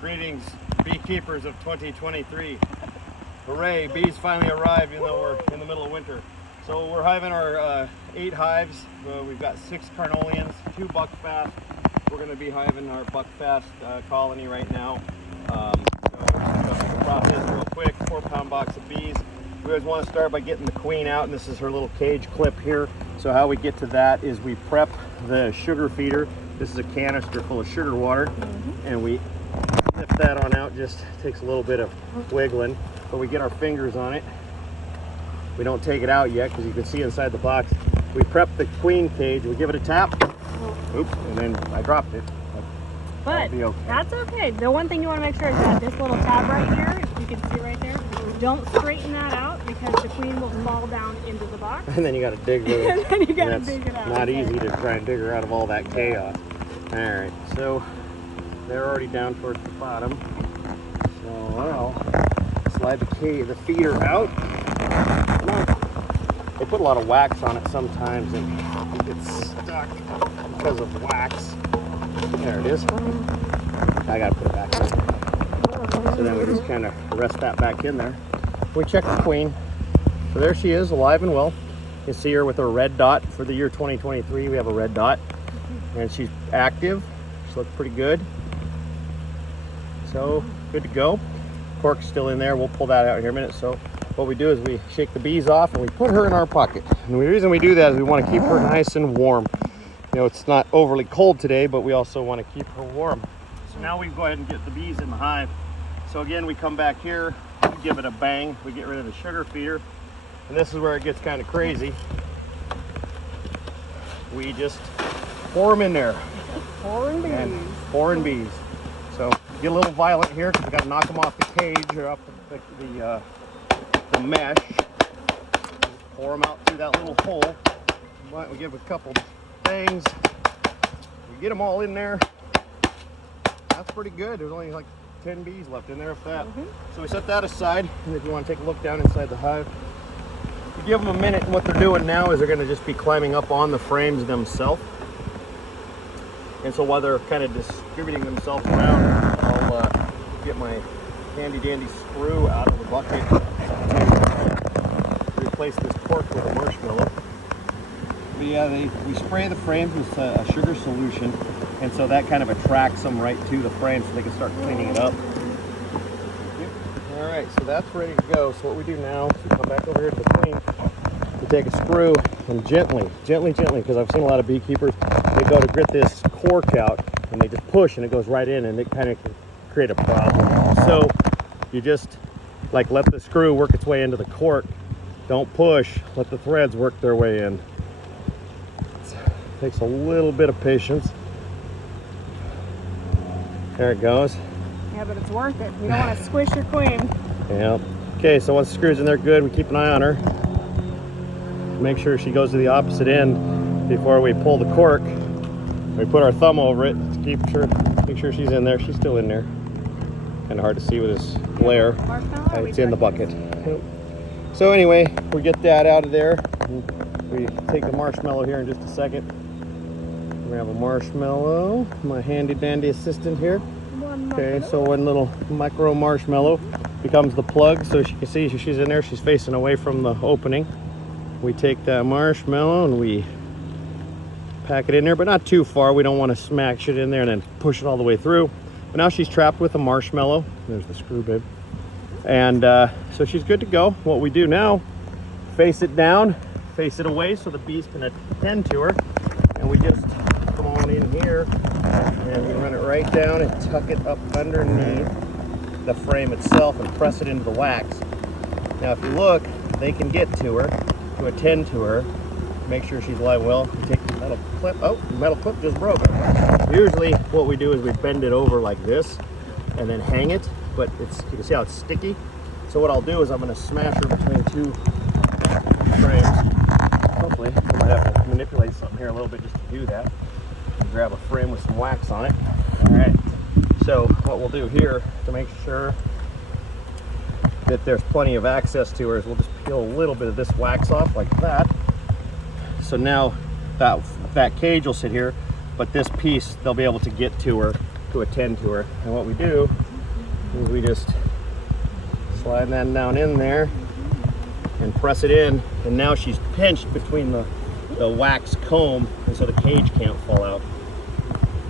Greetings, beekeepers of 2023. Hooray, bees finally arrived even though we're in the middle of winter. So we're hiving our 8 hives. We've got 6 carnelians, 2 buckfast. We're going to be hiving our buckfast colony right now. So we're just going through the process real quick. 4-pound box of bees. We always want to start by getting the queen out, and this is her little cage clip here. So how we get to that is we prep the sugar feeder. This is a canister full of sugar water, and we lift that on out. Just takes a little bit of wiggling, but we get our fingers on it. We don't take it out yet because you can see inside the box. We prep the queen cage, we give it a tap. Oops, and then I dropped it. But that's okay. The one thing you want to make sure is that this little tab right here, you can see right there, don't straighten that out because the queen will fall down into the box. And then you got to dig with it. And then you got to dig it out. Not easy to try and dig her out of all that chaos. All right, so they're already down towards the bottom. So I'll slide the feeder out. They put a lot of wax on it sometimes and it gets stuck because of wax. There it is. I gotta put it back in. So then we just kind of rest that back in there. We check the queen. So there she is, alive and well. You can see her with her red dot for the year 2023. We have a red dot. And she's active. She looks pretty good. So good to go. Cork's still in there. We'll pull that out here in a minute. So what we do is we shake the bees off and we put her in our pocket. And the reason we do that is we want to keep her nice and warm. You know, it's not overly cold today, but we also want to keep her warm. So now we go ahead and get the bees in the hive. So again, we come back here, we give it a bang, we get rid of the sugar feeder. And this is where it gets kind of crazy. We just pour them in there. Pouring bees. And pouring bees. So get a little violent here because we got to knock them off the cage or off the mesh. Pour them out through that little hole. We give a couple things. We get them all in there. That's pretty good. There's only like 10 bees left in there, if that. So we set that aside. And if you want to take a look down inside the hive, you give them a minute. And what they're doing now is they're going to just be climbing up on the frames themselves. And so while they're kind of distributing themselves around, I'll get my handy dandy screw out of the bucket to replace this cork with a marshmallow. But yeah, we spray the frames with a sugar solution, and so that kind of attracts them right to the frame so they can start cleaning it up. All right, so that's ready to go. So what we do now is we come back over here to the queen. We take a screw and gently, because I've seen a lot of beekeepers, they go to grit this cork out and they just push and it goes right in, and it kind of can create a problem. So you just like let the screw work its way into the cork. Don't push, let the threads work their way in. Takes a little bit of patience. There it goes. Yeah, but it's worth it. You don't want to squish your queen. Yeah. Okay, so once the screw's in there good, we keep an eye on her. Make sure she goes to the opposite end before we pull the cork. We put our thumb over it to make sure she's in there. She's still in there. Kind of hard to see with this glare. It's in the bucket. So anyway, we get that out of there. We take the marshmallow here in just a second. We have a marshmallow. My handy dandy assistant here. Okay, so one little micro marshmallow becomes the plug, so she can see she's in there. She's facing away from the opening. We take that marshmallow and we pack it in there, but not too far. We don't want to smash it in there and then push it all the way through. But now she's trapped with a marshmallow. There's the screw, babe. And so she's good to go. What we do now, face it down, face it away so the bees can attend to her. And we just come on in here and we run it right down and tuck it up underneath the frame itself and press it into the wax. Now if you look, they can get to her, to attend to her, make sure she's alive well. You take the metal clip. Oh, the metal clip just broke. Usually what we do is we bend it over like this and then hang it, but you can see how it's sticky. So what I'll do is I'm going to smash her between 2 frames. Hopefully, I might have to manipulate something here a little bit just to do that. Grab a frame with some wax on it. All right. So what we'll do here to make sure that there's plenty of access to her is we'll just peel a little bit of this wax off like that. So now that cage will sit here, but this piece they'll be able to get to her to attend to her. And what we do is we just slide that down in there and press it in, and now she's pinched between the wax comb, and so the cage can't fall out.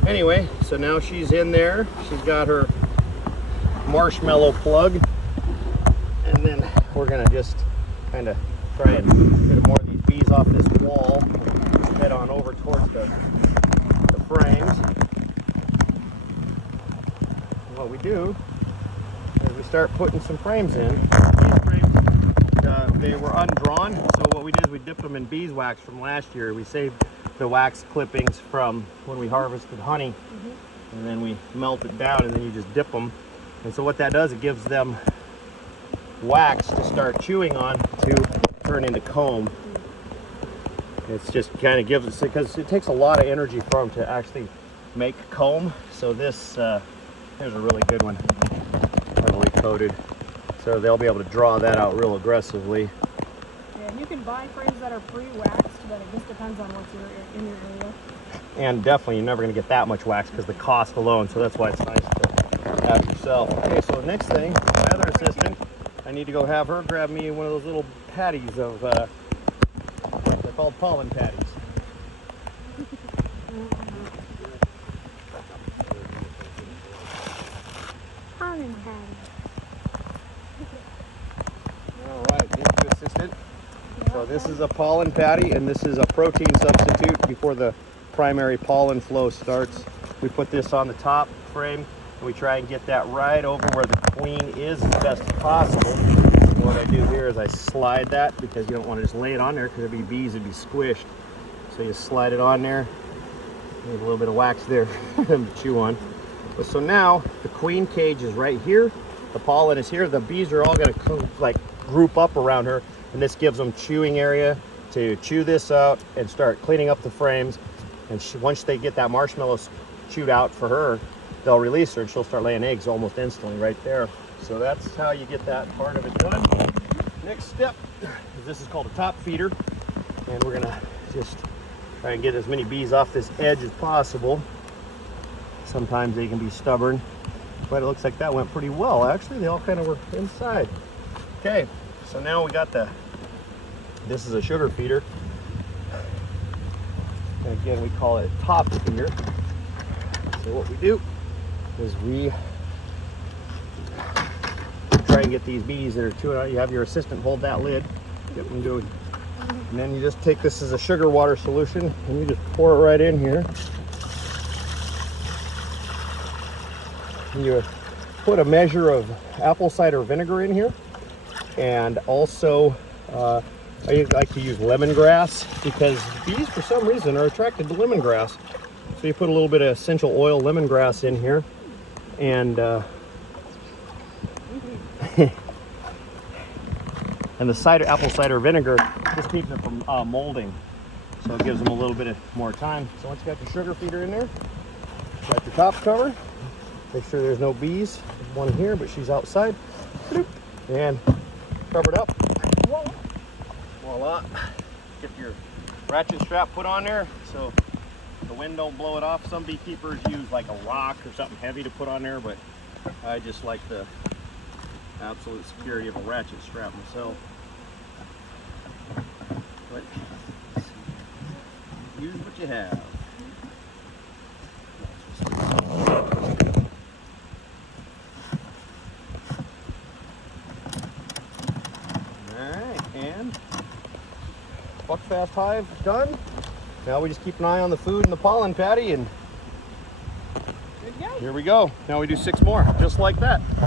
Anyway, so now she's in there. She's got her marshmallow plug, and then we're gonna just kind of try and get more of these bees off this wall, head on over towards the frames. And what we do is we start putting some frames in. These frames, they were undrawn, so what we did is we dipped them in beeswax from last year. We saved the wax clippings from when we harvested honey, and then we melt it down, and then you just dip them. And so what that does, it gives them wax to start chewing on to turn into comb. It's just kind of gives us, because it takes a lot of energy for them to actually make comb. So this, here's a really good one, heavily coated. So they'll be able to draw that out real aggressively. Yeah, and you can buy frames that are pre-waxed, but it just depends on what's in your area. And definitely you're never going to get that much wax because the cost alone, so that's why it's nice to have yourself. Okay, so the next thing, my other assistant, I need to go have her grab me one of those little patties of, they're called pollen patties. Pollen patties. All right, thank you, assistant. So this is a pollen patty, and this is a protein substitute before the primary pollen flow starts. We put this on the top frame, and we try and get that right over where the queen is as best as possible. And what I do here is I slide that, because you don't want to just lay it on there, because it'd be bees, it'd be squished. So you slide it on there. There's a little bit of wax there for them to chew on. But so now the queen cage is right here. The pollen is here. The bees are all going to like group up around her, and this gives them chewing area to chew this out and start cleaning up the frames. And once they get that marshmallow chewed out for her, they'll release her and she'll start laying eggs almost instantly right there. So that's how you get that part of it done. Next step is this is called a top feeder, and we're gonna just try and get as many bees off this edge as possible. Sometimes they can be stubborn, but it looks like that went pretty well. Actually, they all kind of were inside. Okay, so now we got this is a sugar feeder. And again, we call it a top feeder. So what we do is we try and get these bees that are chewing out. You have your assistant hold that lid, get them doing. And then you just take this as a sugar water solution, and you just pour it right in here. And you put a measure of apple cider vinegar in here, and also I like to use lemongrass, because bees for some reason are attracted to lemongrass. So you put a little bit of essential oil lemongrass in here, and and the apple cider vinegar just keeps it from molding, so it gives them a little bit more time. So once you got your sugar feeder in there, got your top cover, make sure there's no bees. There's one here, but she's outside, and covered up. Voila. Get your ratchet strap put on there so the wind don't blow it off. Some beekeepers use like a rock or something heavy to put on there, but I just like the absolute security of a ratchet strap myself. But use what you have. Alright, and Buckfast hive done. Now we just keep an eye on the food and the pollen patty, and here we go. Now we do 6 more, just like that.